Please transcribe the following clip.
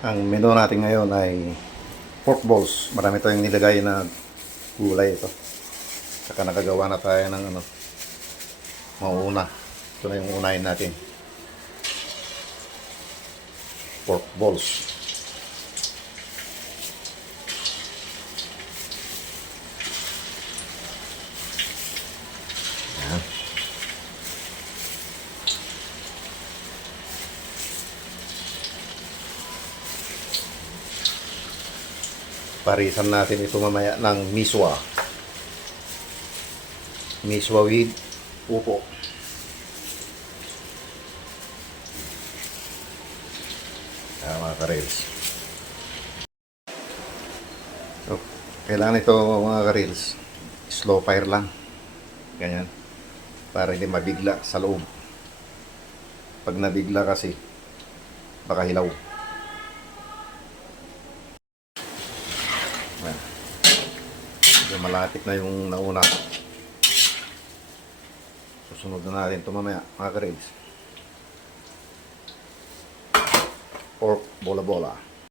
Ang menu natin ngayon ay pork balls. Marami tayong nilagay na gulay ito. Saka nakagawa na tayo ng mauuna. Ito na yung unahin natin. Pork balls. Yan. Parisan natin ito mamaya ng miswa. Miswa with upo. Ayan mga karels. So, kailangan ito mga karels. Slow fire lang. Ganyan. Para hindi mabigla sa loob. Pag nabigla kasi, baka hilaw. Ayan. So, malapit na yung nauna. Susunod na natin ito mamaya mga karels. Pork bola-bola.